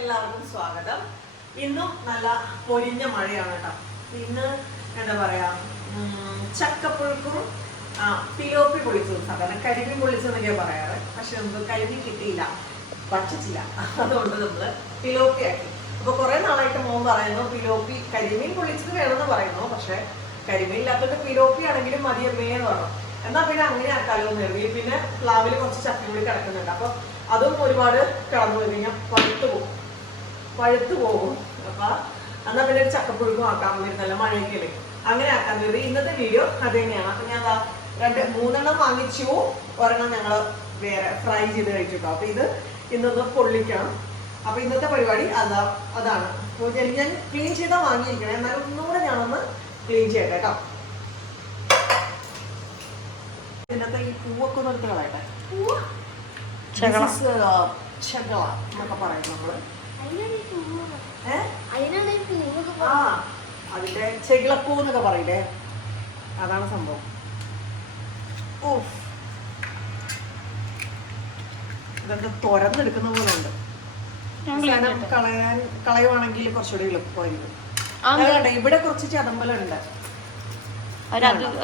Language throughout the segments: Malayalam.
എല്ലാവർക്കും സ്വാഗതം. ഇന്നും നല്ല പൊരിഞ്ഞ മഴയാണ് കേട്ടോ. ഇന്ന് എന്താ പറയാ ചക്കപ്പുഴുക്കും പിലോപ്പി പൊളിച്ചതും സാധാരണ കരിമീൻ പൊളിച്ചതെന്നൊക്കെ പറയാറ്. പക്ഷെ നമുക്ക് കരിമീൻ കിട്ടിയില്ല പറ്റിച്ചില്ല. അതുകൊണ്ട് നമ്മൾ പിലോപ്പി ആക്കി. അപ്പൊ കുറെ നാളായിട്ട് മോൻ പറയുന്നു പിലോപ്പി കരിമീൻ പൊളിച്ചത് വേണമെന്ന് പറയുന്നു. പക്ഷെ കരിമീൻ ഇല്ലാത്തതുകൊണ്ട് പിലോപ്പി ആണെങ്കിലും മതിയമ്മേ എന്ന് പറഞ്ഞു എന്നാ പിന്നെ അങ്ങനെ ആക്കാലോ എന്ന് പിന്നെ പ്ലാവിൽ കുറച്ച് ചക്ക കൂടി കിടക്കുന്നുണ്ട്. അപ്പൊ അതും ഒരുപാട് കിടന്നു കഴിഞ്ഞാൽ പഴുത്തു പോകും. പഴുത്തു പോകും. അപ്പൊ എന്നാ പിന്നെ ഒരു ചക്കപ്പുഴുക്കും ആക്കാൻ വേണ്ടി മഴയ്ക്കൽ അങ്ങനെ ആക്കാൻ വരുന്നത് ഇന്നത്തെ വീഡിയോ അത് തന്നെയാണ്. അപ്പൊ ഞാൻ രണ്ട് മൂന്നെണ്ണം വാങ്ങിച്ചു. ഒരെണ്ണം ഞങ്ങൾ വേറെ ഫ്രൈ ചെയ്ത് കഴിച്ചിട്ടോ. അപ്പൊ ഇത് ഇന്നൊന്ന് പൊള്ളിക്കണം. അപ്പൊ ഇന്നത്തെ പരിപാടി അതാ അതാണ്. അപ്പോൾ ഞാൻ ക്ലീൻ ചെയ്താൽ വാങ്ങിയിരിക്കണം. എന്നാലും ഒന്നുകൂടെ ഞാനൊന്ന് ക്ലീൻ ചെയ്യട്ടെ കേട്ടോ. ഇതിനകത്ത് ഈ പൂവൊക്കെ ഒന്ന് എടുത്ത് കളയട്ടെ. പൂവ് uh, ചകള എന്നൊക്കെ പറയും നമ്മൾ. ആ അതിന്റെ ചെകിളപ്പൂ എന്നൊക്കെ പറയില്ലേ? അതാണ് സംഭവം. ഓഫ് ഇതൊക്കെ തുരന്നെടുക്കുന്ന പോലെ ഉണ്ട്. കളയാൻ കളയുവാണെങ്കിൽ കുറച്ചുകൂടി എളുപ്പമായിരിക്കും. ഇവിടെ കുറച്ച് ചതമ്പലുണ്ട്.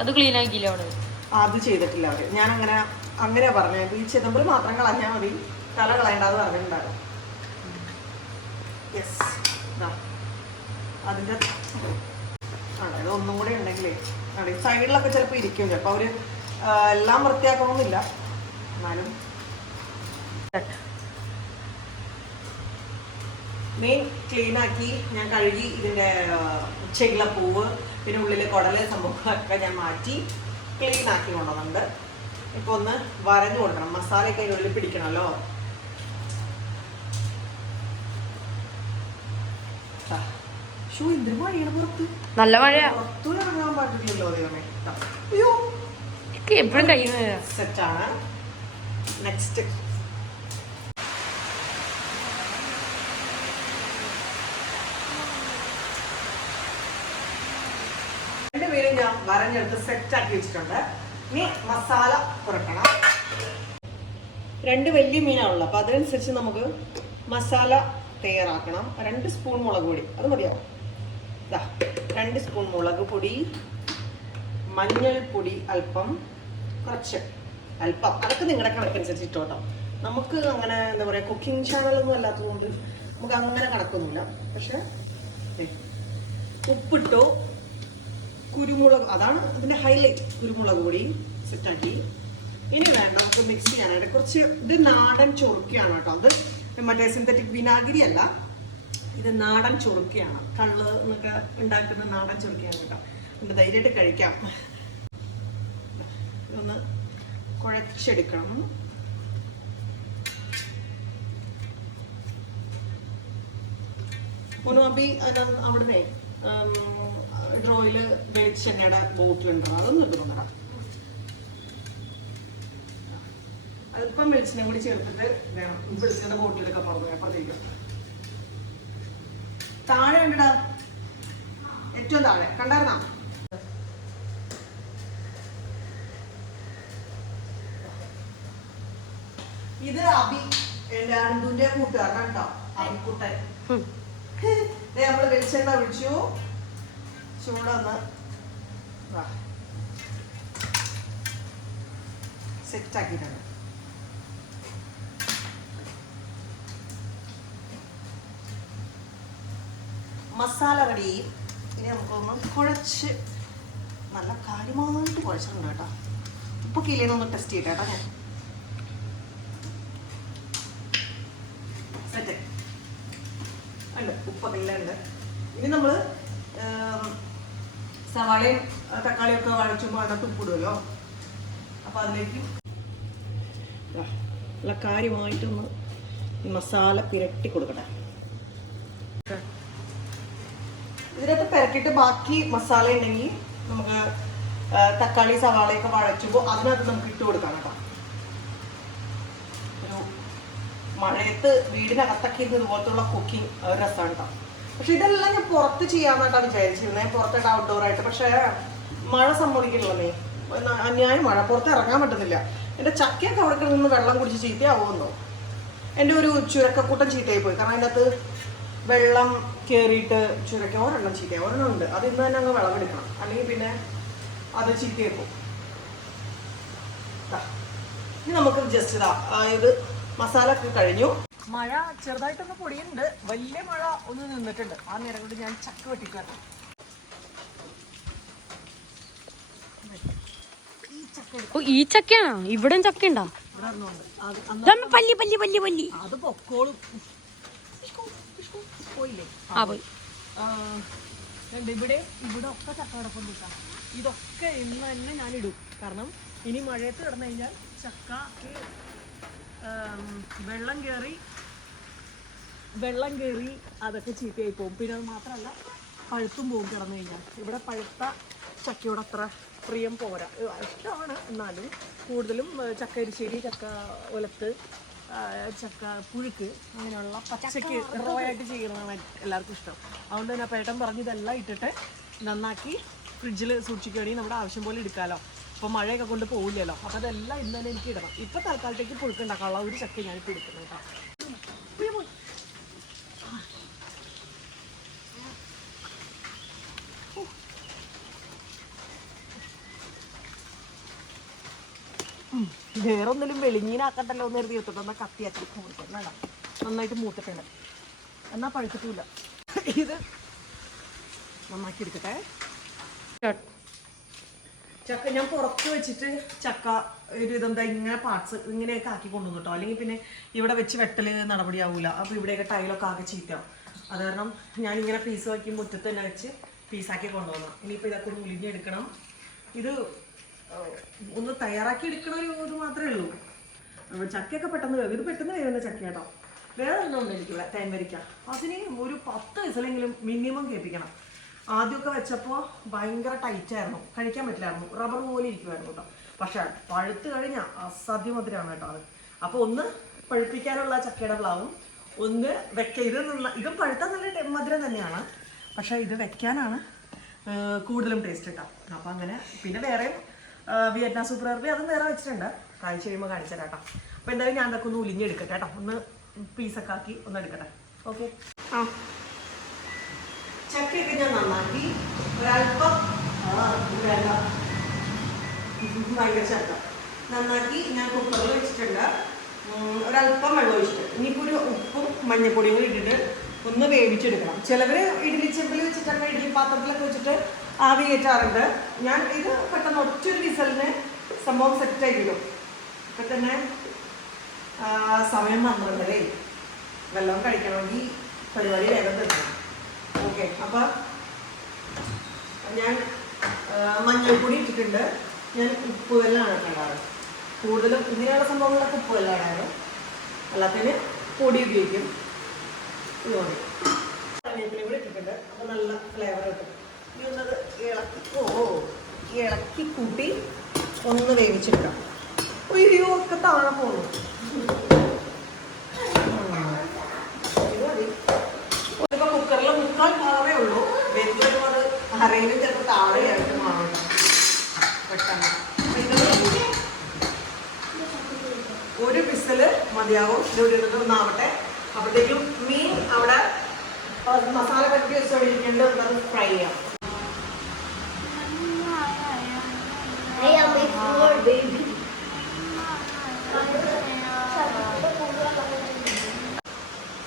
അത് ക്ലീൻ ആക്കിയില്ല അവിടെ? അത് ചെയ്തിട്ടില്ല അവർ. ഞാൻ അങ്ങനെ അങ്ങനെ പറഞ്ഞു ഈ ചിദംബൽ മാത്രം കളഞ്ഞാൽ മതി. തല കളയണ്ടെന്ന് പറഞ്ഞിട്ടുണ്ടായിരുന്നു. യെസ് അതിന്റെ അതായത് ഒന്നും കൂടെ ഉണ്ടെങ്കിലേ. അവിടെ സൈഡിലൊക്കെ ചിലപ്പോൾ ഇരിക്കും ചിലപ്പോൾ അവർ ആ, എല്ലാം വൃത്തിയാക്കണമെന്നില്ല. എന്നാലും. മെയിൻ ക്ലീൻ ആക്കി ഞാൻ കഴുകി ഇതിന്റെ പൂവ് പിന്നെ ഉള്ളിലെ കുടലെ സംഭവങ്ങളൊക്കെ ഞാൻ മാറ്റി ക്ലീൻ ആക്കി കൊണ്ടുവന്നുണ്ട് ഇപ്പൊ ഒന്ന് വരഞ്ഞു കൊടുക്കണം. മസാലയൊക്കെ അതിനുള്ളിൽ പിടിക്കണമല്ലോ ഷൂ എന്തിനു മഴയാണ് പുറത്ത് നല്ല അയ്യോ. എപ്പോഴും കഴിയുന്ന സെറ്റാണ് നെക്സ്റ്റ് രണ്ടുപേരും ഞാൻ വരഞ്ഞെടുത്ത് സെറ്റ് ആക്കി വെച്ചിട്ടുണ്ട്. ഇനി മസാല പുരട്ടണം. രണ്ട് വലിയ മീനാണുള്ളത്. അപ്പൊ അതനുസരിച്ച് നമുക്ക് മസാല തയ്യാറാക്കണം. രണ്ട് സ്പൂൺ മുളക് പൊടി. അത് മതിയാവും. ദാ രണ്ട് സ്പൂൺ മുളക് പൊടി മഞ്ഞൾപ്പൊടി അല്പം കുറച്ച് അല്പം. അതൊക്കെ നിങ്ങളുടെ കണക്കനുസരിച്ച് ഇട്ടോട്ടോ. നമുക്ക് അങ്ങനെ എന്താ പറയുക കുക്കിംഗ് ചാനലൊന്നും അല്ലാത്തതുകൊണ്ട് നമുക്ക് അങ്ങനെ കണക്കൊന്നുമില്ല. പക്ഷെ ഉപ്പിട്ടോ കുരുമുളക്. അതാണ് ഇതിന്റെ ഹൈലൈറ്റ് കുരുമുളക് പൊടി സെറ്റാക്കി ഇനി വേണ്ട നമുക്ക് മിക്സ് ചെയ്യാനായിട്ട് കുറച്ച് ഇത് നാടൻ ചൊറുക്കിയാണ് കേട്ടോ. അത് മറ്റേ സിന്തറ്റിക് വിനാഗിരി അല്ല ഇത് നാടൻ ചുറുക്കിയാണ്. കള്ള് എന്നൊക്കെ ഉണ്ടാക്കുന്ന നാടൻ ചുറുക്കിയാണ് കേട്ടോ. നമുക്ക് ധൈര്യമായിട്ട് കഴിക്കാം. ഒന്ന് കുഴച്ചെടുക്കണം. ഒന്നുമ്പി അതിനകത്ത് അവിടുന്ന് ഡ്രോയിൽ വെളിച്ചെണ്ണയുടെ ബോട്ടിലുണ്ടോ? അതൊന്നും എടുക്കുന്നുണ്ടോ അല്പം വെളിച്ചെണ്ണ കൂടി ചേർത്തിട്ട് വേണം. വെളിച്ചെണ്ണ ബോട്ടിലൊക്കെ പറഞ്ഞു അപ്പുറത്തേക്ക് താഴെ ഉണ്ടടാ ഏറ്റവും താഴെ. കണ്ടായിരുന്നാ? ഇത് അബി എന്റെ അണ്ടുന്റെ കൂട്ടുകാരൻ കേട്ടോ. അബിക്കുട്ടൻ. നമ്മൾ വെളിച്ചെണ്ണ ഒഴിച്ചു. ചൂടൊന്ന് സെറ്റ് ആക്കിയിട്ടുണ്ട്. മസാല റെഡി ചെയ്യും ഇനി നമുക്കൊന്ന് കുഴച്ച് നല്ല കാര്യമായിട്ട് കുഴച്ചിട്ടുണ്ട് കേട്ടോ. ഉപ്പ് കിളിയെന്നൊന്ന് ടെസ്റ്റ് ചെയ്യട്ടെ കേട്ടോ ഞാൻ. സെറ്റ് ഉണ്ട്. ഇനി നമ്മൾ സവാളയും തക്കാളിയും ഒക്കെ വഴച്ചുമ്പോൾ അതിനകത്ത് ഉപ്പിടുമല്ലോ അപ്പോൾ അതിലേക്ക് നല്ല കാര്യമായിട്ടൊന്ന് മസാല പിരട്ടി കൊടുക്കട്ടെ. ഇതിനകത്ത് പെരട്ടിയിട്ട് ബാക്കി മസാല ഉണ്ടെങ്കിൽ നമുക്ക് തക്കാളി സവാളയൊക്കെ വഴച്ചുമ്പോൾ അതിനകത്ത് നമുക്ക് ഇട്ട് കൊടുക്കാം കേട്ടോ. ഒരു മഴയത്ത് വീടിനകത്തൊക്കെ ഇരുന്ന് ഇതുപോലത്തുള്ള കുക്കിംഗ് രസമാണ് കേട്ടോ. പക്ഷെ ഇതെല്ലാം ഞാൻ പുറത്ത് ചെയ്യാമെന്നായിട്ടാണ് വിചാരിച്ചിരുന്നത് പുറത്തൊക്കെ ഔട്ട്ഡോർ ആയിട്ട്. പക്ഷെ മഴ സമ്മതിക്കില്ലന്നേ അന്യായ മഴ. പുറത്ത് ഇറങ്ങാൻ പറ്റുന്നില്ല. എന്റെ ചക്കയൊക്കെ അവിടെ നിന്ന് വെള്ളം കുടിച്ച് ചീത്തയാവുമെന്നോ? എന്റെ ഒരു ചുരക്കക്കൂട്ടം ചീത്തയായി പോയി കാരണം അതിനകത്ത് വെള്ളം കയറിയിട്ട് ചുരക്കാൻ ഒരെണ്ണം ചീത്തയായി ഒരെണ്ണം ഉണ്ട്. അത് ഇന്ന് തന്നെ അങ്ങ് വിളവെടുക്കണം. അല്ലെങ്കിൽ പിന്നെ അത് ചീക്കേ പോകും. ഇനി നമുക്ക് ജസ്റ്റ് ഇതാ അതായത് ഇത് മസാല ഒക്കെ കഴിഞ്ഞു. മഴ ചെറുതായിട്ടൊന്ന് പൊടിയുണ്ട്. വലിയ മഴ ഒന്ന് നിന്നിട്ടുണ്ട്. ആ നേരം കൊണ്ട് ഞാൻ ചക്ക വെട്ടിക്കാറുണ്ട്. ഓ ഈ ചക്കയാണോ? ഇവിടെ ചക്കയുണ്ടോ? പല്ലി പല്ലി പല്ലി പല്ലി. അത് പൊക്കോളും. പോയില്ലേ? ആ പോയി. ആ, ഉണ്ട്. ഇവിടെ? ഇവിടെ ഒക്കെ ചക്ക കിട്ടാം ഇതൊക്കെ ഇന്ന് തന്നെ ഞാൻ ഇടും കാരണം ഇനി മഴയത്ത് കിടന്നു കഴിഞ്ഞാൽ ചക്കക്ക് വെള്ളം കയറി വെള്ളം കയറി അതൊക്കെ ചീത്തയായി പോകും. പിന്നെ അത് മാത്രമല്ല പഴുത്തും പോകും കിടന്നു കഴിഞ്ഞാൽ. ഇവിടെ പഴുത്ത ചക്കയോട് അത്ര പ്രിയം പോരാ. ഇഷ്ടമാണ്. എന്നാലും കൂടുതലും ചക്ക എരിശ്ശേരി ചക്ക ഒലത്ത് ചക്ക പുഴുക്ക് അങ്ങനെയുള്ള പച്ചക്ക് റോ ആയിട്ട് ചെയ്യുന്നതാണ് എല്ലാവർക്കും ഇഷ്ടം. അതുകൊണ്ട് തന്നെ പേട്ടൻ പറഞ്ഞ് ഇതെല്ലാം ഇട്ടിട്ട് നന്നാക്കി ഫ്രിഡ്ജിൽ സൂക്ഷിക്കുകയാണെങ്കിൽ നമ്മുടെ ആവശ്യം പോലെ എടുക്കാമല്ലോ അപ്പോൾ മഴയൊക്കെ കൊണ്ട് പോകില്ലല്ലോ അപ്പോൾ അതെല്ലാം ഇന്ന് തന്നെ എനിക്ക് ഇടണം. ഇപ്പോൾ തൽക്കാലത്തേക്ക് പുഴുക്കുണ്ടാക്കാനുള്ള ഒരു ചക്ക ഞാനിപ്പോൾ എടുക്കുന്നത് കേട്ടോ ഉയ്യോ, പോയി. ഉം. വേറൊന്നിലും വെളിഞ്ഞീനാക്കണ്ടല്ലോ എന്ന് കരുതി എടുത്തിട്ട് എന്നാൽ കത്തിയാക്കി കൊടുക്കണം വേണം നന്നായിട്ട് മൂത്തിട്ടുണ്ട്. എന്നാൽ പഴുത്തിട്ടില്ല. ഇത് നന്നാക്കി എടുക്കട്ടെ. ചക്ക ഞാൻ പുറത്ത് വെച്ചിട്ട് ചക്ക ഒരു ഇതെന്താ ഇങ്ങനെ പാർട്സ് ഇങ്ങനെയൊക്കെ ആക്കി കൊണ്ടുവന്നു കേട്ടോ. അല്ലെങ്കിൽ പിന്നെ ഇവിടെ വെച്ച് വെട്ടൽ നടപടിയാവൂല. അപ്പോൾ ഇവിടെയൊക്കെ ടൈലൊക്കെ ആകെ ചീത്തയാവും അത് കാരണം ഞാൻ ഇങ്ങനെ പീസ് ആക്കി മുറ്റത്ത് തന്നെ വെച്ച് പീസാക്കി കൊണ്ടുവന്നു. ഇനിയിപ്പോൾ ഇതൊക്കെ ഉലിഞ്ഞെടുക്കണം. ഇത് ഒന്ന് തയ്യാറാക്കി എടുക്കണ ഒരു ഇത് മാത്രമേ ഉള്ളൂ. ചക്കയൊക്കെ പെട്ടെന്ന് വേഗം ഇത് പെട്ടെന്ന് വേവുന്ന ചക്ക കേട്ടോ. വേറെ ഒന്നുണ്ട് എനിക്കിവിടെ തേൻവരിക്ക. അതിന് ഒരു പത്ത് വയസ്സിലെങ്കിലും മിനിമം കേൾപ്പിക്കണം. ആദ്യമൊക്കെ വെച്ചപ്പോൾ ഭയങ്കര ടൈറ്റ് ആയിരുന്നു. കഴിക്കാൻ പറ്റില്ലായിരുന്നു. റബ്ബർ പോലെ ഇരിക്കുമായിരുന്നു കേട്ടോ. പക്ഷെ പഴുത്ത് കഴിഞ്ഞാൽ അസാധ്യ കേട്ടോ അത്. അപ്പോൾ ഒന്ന് പഴുപ്പിക്കാനുള്ള ചക്കയുടെ പ്ലാവും. ഒന്ന് വെക്ക. ഇത് പഴുത്ത നല്ല മധുരം തന്നെയാണ്. പക്ഷേ ഇത് വെക്കാനാണ് കൂടുതലും ടേസ്റ്റ് കേട്ടോ അപ്പോൾ അങ്ങനെ പിന്നെ വേറെയും വിയറ്റ്നാം സൂപ്പർ കറി അതും വേറെ വെച്ചിട്ടുണ്ട്. കാഴ്ച കഴിയുമ്പോൾ കാണിച്ചു കേട്ടോ അപ്പോൾ എന്തായാലും ഞാൻ അതൊക്കെ ഒന്ന് ഉലിഞ്ഞെടുക്കട്ടെ കേട്ടോ. ഒന്ന് പീസൊക്കെ ആക്കി ഒന്ന് എടുക്കട്ടെ. ഓക്കെ ആ. ചക്കയൊക്കെ ഞാൻ നന്നാക്കി. ഒരല്പം ഭയങ്കര ചക്ക. നന്നാക്കി ഞാൻ കുക്കറിൽ വെച്ചിട്ടുണ്ട്. ഒരല്പം വെള്ളം ഒഴിച്ചിട്ട് ഇനിയിപ്പോൾ ഒരു ഉപ്പും മഞ്ഞപ്പൊടിയും കൂടി ഇട്ടിട്ട് ഒന്ന് വേവിച്ചെടുക്കണം. ചിലവർ ഇഡ്ഡലി ചെമ്പിൽ വെച്ചിട്ടാണ് ഇഡ്ഡലി പാത്രത്തിലൊക്കെ വെച്ചിട്ട് ആവി കയറ്റാറുണ്ട് ഞാൻ ഇത് പെട്ടെന്ന് ഒറ്റൊരു വിസലിന് സംഭവം സെറ്റ് കിട്ടും ഇപ്പം തന്നെ സമയം പന്ത്രണ്ടരേ വെള്ളം കഴിക്കണമെങ്കിൽ പരിപാടി വേഗം തീർക്കണം. ഓക്കെ അപ്പം ഞാൻ മഞ്ഞൾപ്പൊടി ഇട്ടിട്ടുണ്ട്. ഞാൻ ഉപ്പ് വെല്ലാണ് ഇടാറ്. കൂടുതലും ഇങ്ങനെയുള്ള സംഭവങ്ങളൊക്കെ ഉപ്പ് വെല്ലാണ് അല്ലാത്തതിന് പൊടി ഉപയോഗിക്കും. ഇത് മതി. കൂടി ഇട്ടിട്ടുണ്ട്. അപ്പോൾ നല്ല ഫ്ലേവർ കിട്ടും. ഇനി ഒന്നത് ഇളക്കി ഓ ഇളക്കി കൂട്ടി ഒന്ന് വേവിച്ചെടുക്കാം. ഉയ്യോ ഒക്കെ താഴെ പോകുന്നു ഇത് മതി ഇപ്പൊ കുക്കറിൽ മുക്കാൽ ഭാഗമേ ഉള്ളൂ. വെന്ത് വരുമ്പോൾ അരയിലും ചിലപ്പോൾ താഴെയായിട്ട് മാറും. പെട്ടെന്ന്. ഒരു പിസൽ മതിയാവും. ഇത് ഒരു ഇത് ഒന്നാവട്ടെ. അപ്പോഴത്തേക്കും മീൻ അവിടെ മസാല പറ്റി വെച്ച് അത് ഫ്രൈ ചെയ്യാം I am a poor baby.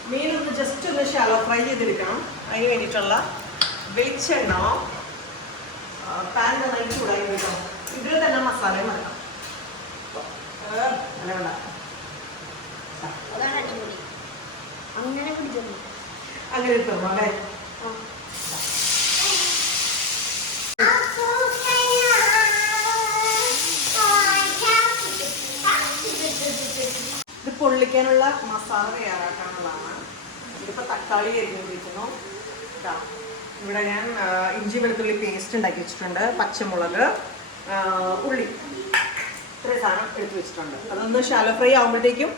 മീൻ ഒന്ന് ജസ്റ്റ് ഒന്ന് ഷാലോ ഫ്രൈ ചെയ്തെടുക്കണം അതിന് വേണ്ടിയിട്ടുള്ള വെളിച്ചെണ്ണ പാൻ നന്നായി ചൂടായി എടുക്കണം ഇതിൽ തന്നെ മസാലയും ഏ, അല്ല വേണ്ട. അങ്ങനെ അങ്ങനെ ഇട്ടോ ആ. ഇത് പൊള്ളിക്കാനുള്ള മസാല തയ്യാറാക്കാനുള്ളതാണ്. ഇതിപ്പോൾ തക്കാളി അരിഞ്ഞിരിക്കുന്നു ഇതാ ഇവിടെ ഞാൻ ഇഞ്ചി വെളുത്തുള്ളി പേസ്റ്റ് ഉണ്ടാക്കി വെച്ചിട്ടുണ്ട് പച്ചമുളക് ഉള്ളി. ഇത്രയും സാധനം എടുത്ത് വെച്ചിട്ടുണ്ട്. അതൊന്ന് ഷാലോ ഫ്രൈ ആകുമ്പോഴത്തേക്കും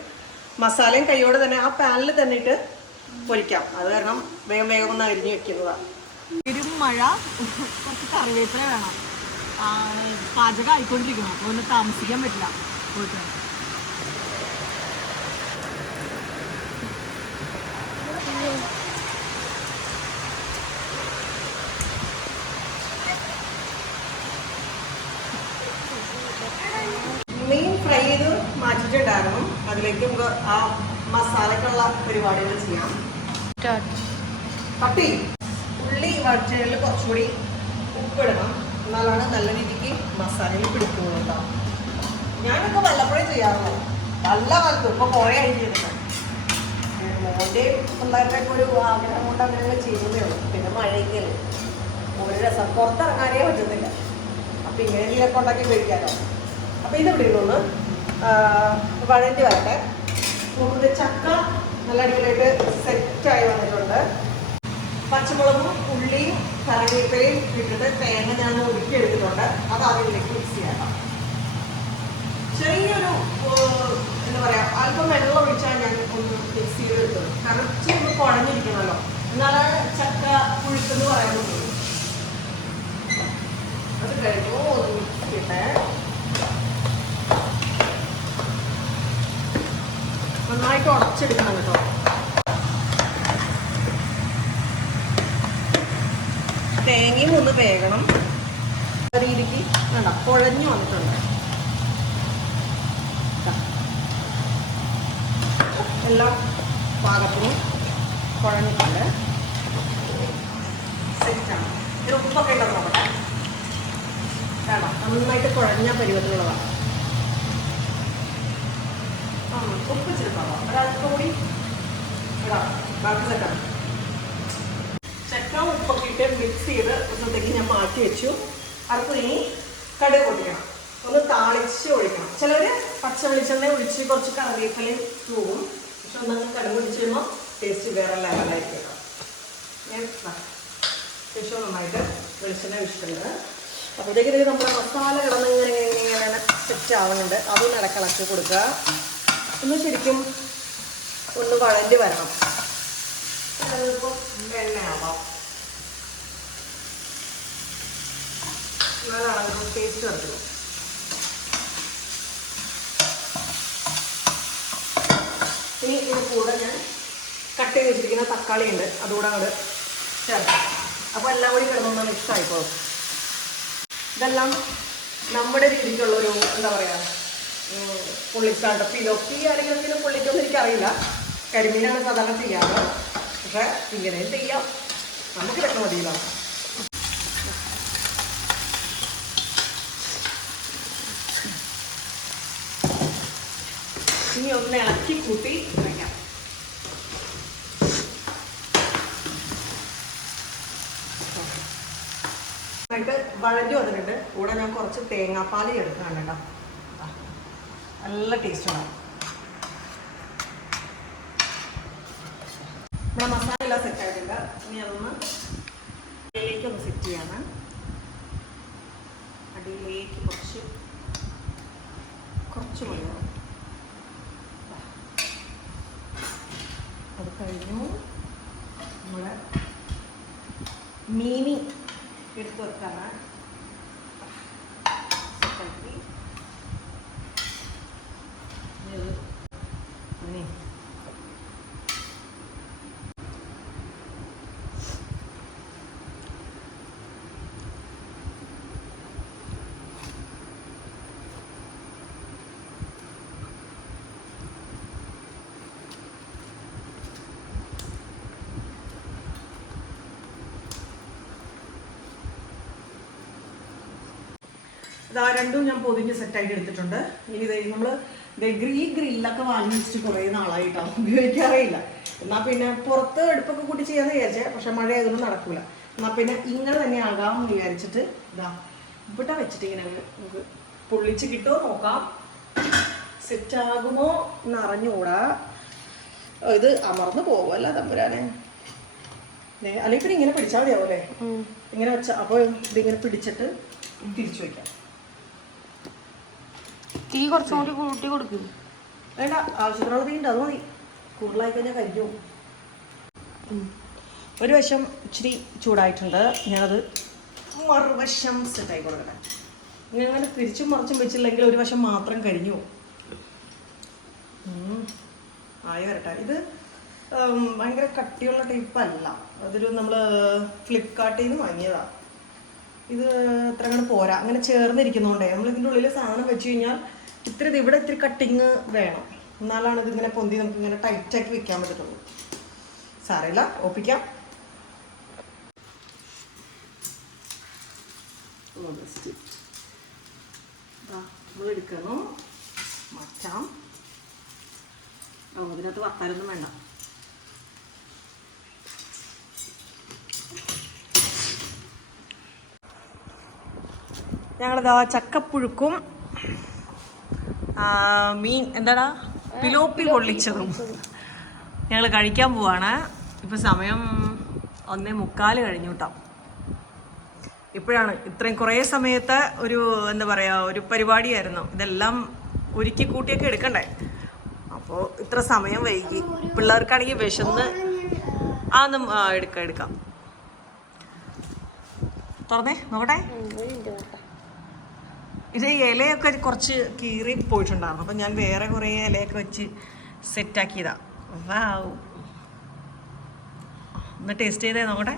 മസാലയും കൈയോടെ തന്നെ ആ പാനിൽ തന്നെ ഇട്ട് പൊരിക്കാം. അത് കാരണം വേഗം വേഗം ഒന്ന് അരിഞ്ഞു വെക്കുന്നതാണ് പെരും മഴ കുറച്ച് കറിവേപ്പില വേണം. പാചകം ആയിക്കൊണ്ടിരിക്കണം അപ്പോൾ ഒന്ന് താമസിക്കാൻ പറ്റില്ല. പോയിട്ട് ചെയ്ത് മാറ്റിയിട്ടുണ്ടായിരുന്നു അതിലേക്ക് നമുക്ക് ആ മസാലക്കുള്ള പരിപാടികൾ ചെയ്യാം. പട്ടി ഉള്ളി വറ്റലിൽ കുറച്ചുകൂടി ഉപ്പിടണം. എന്നാലാണ് നല്ല രീതിക്ക് മസാലയിൽ പിടിക്കുന്നത് ഞാനൊക്കെ വല്ലപ്പോഴേ ചെയ്യാറുള്ളൂ. നല്ല കാലത്ത് ഇപ്പൊ കുറേ ചെയ്തിട്ട് മോന്റെയും പിള്ളേരുടെയൊക്കെ ഒരു ആഗ്രഹം കൊണ്ട് അങ്ങനെ ചെയ്യുന്നതേ ഉള്ളൂ. പിന്നെ മഴയ്ക്കല്ലേ ഒരു രസം. പുറത്തിറങ്ങാനേ പറ്റുന്നില്ല. അപ്പൊ ഇങ്ങനെ എന്തെങ്കിലുമൊക്കെ ഉണ്ടാക്കി കഴിക്കാമല്ലോ അപ്പൊ ഇത് ഇവിടെ ഇരുന്നൊന്ന് വഴറ്റി വരട്ടെ. നമുക്ക് ചക്ക നല്ല അടിപൊളിയായിട്ട് സെറ്റായി വന്നിട്ടുണ്ട്. പച്ചമുളകും ഉള്ളിയും കറിവേപ്പിലയും ഇട്ടിട്ട് തേങ്ങ ഞാൻ ഒരുക്കി എടുത്തിട്ടുണ്ട്. അത് അതിലേക്ക് മിക്സ് ചെയ്യാം ചെറിയൊരു എന്താ പറയുക അല്പം വെള്ളം ഒഴിച്ചാൽ ഞാൻ ഒന്ന് മിക്സ് ചെയ്തെടുത്തു കറച്ച് ഒന്ന് കുഴഞ്ഞിരിക്കണമല്ലോ. എന്നാലാണ് ചക്ക പുഴുക്കെന്ന് പറയുന്നത്. അത് കഴിഞ്ഞു ഒന്ന് മിക്സ് ചെയ്യട്ടെ. നന്നായിട്ട് ഉടച്ചെടുക്കണം കേട്ടോ. തേങ്ങയും ഒന്ന് വേകണം. രീതിക്ക് വേണ്ട കുഴഞ്ഞു വന്നിട്ടുണ്ട്. എല്ലാം പാകത്തിന് കുഴഞ്ഞിട്ടുണ്ട്. സെറ്റാണ് ഇത് ഉപ്പൊക്കെ ഉണ്ടെന്ന് നോക്കട്ടെ വേണം നന്നായിട്ട് കുഴഞ്ഞ പരുവത്തിലുള്ളതാണ്. ചേർക്കാം ഒരാൾക്ക് കൂടി ഇടാം. ബാക്കി സെറ്റാണ് ചക്ക ഉപ്പൊക്കെ ഇട്ട് മിക്സ് ചെയ്ത് ദിവസത്തേക്ക് ഞാൻ മാറ്റി വെച്ചു. അടുത്ത് ഇനി കടുക് പൊട്ടിക്കണം. ഒന്ന് താളിച്ച് ഒഴിക്കണം. ചിലർ പച്ച വെളിച്ചെണ്ണ ഒഴിച്ച് കുറച്ച് കറിവേപ്പിലയും തൂവും. പക്ഷെ ഒന്നങ്ങ് കടുക് പൊടിച്ച് കഴിയുമ്പോൾ ടേസ്റ്റ് വേറെ ലെവലായിരിക്കും കേട്ടോ ശേഷം നന്നായിട്ട് വെളിച്ചെണ്ണ ഒഴിച്ചിട്ടുണ്ട്. അപ്പോഴത്തേക്ക് നമ്മുടെ മസാല കിടന്ന് ഇങ്ങനെ ഇങ്ങനെ ഇങ്ങനെ സെറ്റ് ആവുന്നുണ്ട്. അതൊന്ന് ഇടക്കിളക്കി കൊടുക്കുക. ഒന്ന് ശരിക്കും ഒന്ന് വഴണ്ടി വരണം. ടേസ്റ്റ് ഇനി ഇതിന് കൂടെ ഞാൻ കട്ട് ചെയ്ത് വെച്ചിരിക്കുന്ന തക്കാളി ഉണ്ട്. അതുകൂടെ അങ്ങോട്ട് ചേർക്കാം. അപ്പോൾ എല്ലാം കൂടി കിടന്നൊന്ന് മിക്സ് ഇതെല്ലാം നമ്മുടെ രീതിക്കുള്ളൊരു എന്താ പറയുക പുള്ളിച്ചാട്ട പിലോപ്പി ആരെങ്കിലും പുള്ളിക്കൊന്നും എനിക്കറിയില്ല. കരിമീനാണ് സാധാരണ ചെയ്യാറ്. പക്ഷെ ഇങ്ങനെയും ചെയ്യാം. നമുക്ക് ഇതൊക്കെ മതിയല്ലോ. ഇനി ഒന്ന് ഇളക്കി കൂട്ടി വയ്ക്കാം. വഴഞ്ഞു വന്നിട്ടുണ്ട്. കൂടെ ഞാൻ കുറച്ച് തേങ്ങാപ്പാൽ ചേർക്കുന്നുണ്ട് കേട്ടോ. നല്ല ടേസ്റ്റ് ഉണ്ടാവും. നമ്മുടെ മസാല എല്ലാം സെറ്റ് ആയിട്ടുണ്ട്. ഇനി അതൊന്ന് അടിയിലേക്ക് ഒന്ന് സെറ്റ് ചെയ്യാണ്. അടിയിലേക്ക് കുറച്ച് കുറച്ച് മതി. അത് കഴിഞ്ഞു. നമ്മുടെ മീനി എടുത്ത് വെക്കാനാണ്. സെറ്റാക്കി ഇനി ഇത് രണ്ടും ഞാൻ പൊതിഞ്ഞ് സെറ്റാക്കി എടുത്തിട്ടുണ്ട്. ഇനി ഇത് നമ്മൾ ഈ ഗ്രില്ലൊക്കെ വാങ്ങി വെച്ചിട്ട് കുറേ നാളായിട്ടാണ് ഉപയോഗിക്കാറേയില്ല എന്നാൽ പിന്നെ പുറത്ത് അടുപ്പൊക്കെ കൂട്ടി ചെയ്യാന്ന് വിചാരിച്ചേ പക്ഷെ മഴ ആയതൊന്നും നടക്കൂല. എന്നാൽ പിന്നെ ഇങ്ങനെ തന്നെ ആകാമെന്ന് വിചാരിച്ചിട്ട് ഇതാ ഇവിടെ വെച്ചിട്ട് ഇങ്ങനെ നമുക്ക് പൊള്ളിച്ച് കിട്ടുമോ നോക്കാം. സെറ്റാകുമോ എന്നറിഞ്ഞുകൂടാ എന്ന് ഇത് അമർന്നു പോവല്ല തമ്പുരാനെ? അല്ലെങ്കിൽ പിന്നെ ഇങ്ങനെ പിടിച്ചാൽ മതിയാവും അല്ലേ ഇങ്ങനെ വെച്ചാൽ അപ്പോൾ ഇതിങ്ങനെ പിടിച്ചിട്ട് തിരിച്ചു വയ്ക്കാം തീ കുറച്ചും കൂടി കൂട്ടി കൊടുക്കും. വേണ്ട ആവശ്യത്തിനുള്ള തീ ഉണ്ട് അത് മതി. കൂടുതലായി കഴിഞ്ഞാൽ കരിഞ്ഞു ഒരു വശം ഇച്ചിരി ചൂടായിട്ടുണ്ട് ഞാനത് മറുവശം സെറ്റായി കൊടുക്കട്ടെ. ഇനി അങ്ങനെ തിരിച്ചും മറിച്ചും വെച്ചില്ലെങ്കിൽ ഒരു വശം മാത്രം കരിഞ്ഞു. ആയി വരട്ടെ. ഇത് ഭയങ്കര കട്ടിയുള്ള ടൈപ്പ് അല്ല. അതൊരു നമ്മൾ ഫ്ലിപ്കാർട്ടിൽ നിന്ന് വാങ്ങിയതാണ് ഇത് അത്ര അങ്ങനെ പോരാ. അങ്ങനെ ചേർന്നിരിക്കുന്നതുകൊണ്ടേ നമ്മൾ ഇതിന്റെ ഉള്ളിൽ സാധനം വെച്ച് കഴിഞ്ഞാൽ ഇത്തിരി ഇത് ഇവിടെ ഇത്തിരി കട്ടിങ് വേണം. എന്നാലാണ് ഇതിങ്ങനെ പൊന്തി നമുക്ക് ഇങ്ങനെ ടൈറ്റാക്കി വെക്കാൻ പറ്റത്തുള്ളൂ. സാറില്ല ഒപ്പിക്കാം. നമ്മൾ എടുക്കണം മാറ്റാം. ഓ അതിനകത്ത് വത്താനൊന്നും വേണ്ട. ഞങ്ങളിതാ ചക്കപ്പുഴുക്കും മീൻ എന്താടാ? പിലോപ്പി പൊള്ളിച്ചതും. ഞങ്ങൾ കഴിക്കാൻ പോവാണ്. ഇപ്പൊ സമയം ഒന്നേ മുക്കാൽ കഴിഞ്ഞു കേട്ടോ ഇപ്പോഴാണ് ഇത്രയും കുറേ സമയത്തെ ഒരു എന്താ പറയാ ഒരു പരിപാടിയായിരുന്നു. ഇതെല്ലാം ഒരുക്കി കൂട്ടിയൊക്കെ എടുക്കണ്ടേ? അപ്പോൾ ഇത്ര സമയം വൈകി. പിള്ളേർക്കാണെങ്കിൽ വിശന്ന് ആ എടുക്കാം എടുക്കാം. തുറന്നേ നോക്കട്ടെ. ഇത് ഇലയൊക്കെ കുറച്ച് കീറി പോയിട്ടുണ്ടായിരുന്നു. അപ്പം ഞാൻ വേറെ കുറേ ഇലയൊക്കെ വെച്ച് സെറ്റാക്കിയതാ വാവ് ഒന്ന് ടേസ്റ്റ് ചെയ്തേ നോക്കട്ടെ.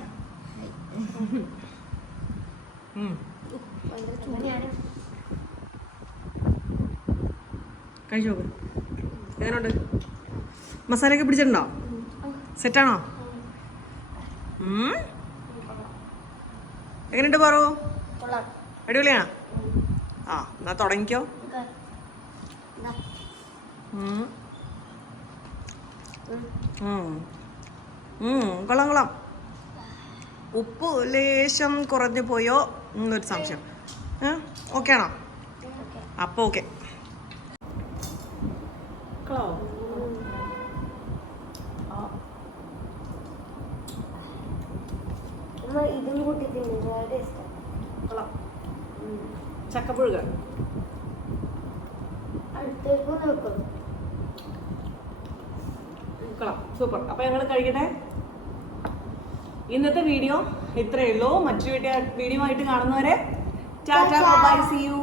കഴിച്ചു നോക്ക്. എങ്ങനെയുണ്ട്? മസാലയൊക്കെ പിടിച്ചിട്ടുണ്ടോ? സെറ്റാണോ. എങ്ങനെയുണ്ട് പറൂ? അടിപൊളിയാണോ? ആ എന്നാ തുടങ്ങിക്കോ. ഉം. ഉം. ഉം, കൊള്ളാം കൊള്ളാം ഉപ്പ് ലേശം കുറഞ്ഞു പോയോ? എന്നൊരു സംശയം. ഓക്കെ ആണോ? അപ്പോൾ ഓക്കെ ഇതും കൂട്ടി ഇഷ്ടം. ടേസ്റ്റ് കൊള്ളാം ചക്കപ്പുഴുക കൊള്ളാം സൂപ്പർ. അപ്പോൾ ഞങ്ങൾ കഴിക്കട്ടെ? ഇന്നത്തെ വീഡിയോ ഇത്രയേ ഉള്ളൂ. മറ്റു വീഡിയോ വീഡിയോ ആയിട്ട് കാണുന്നവരെ ടാറ്റ ബൈ സി യു.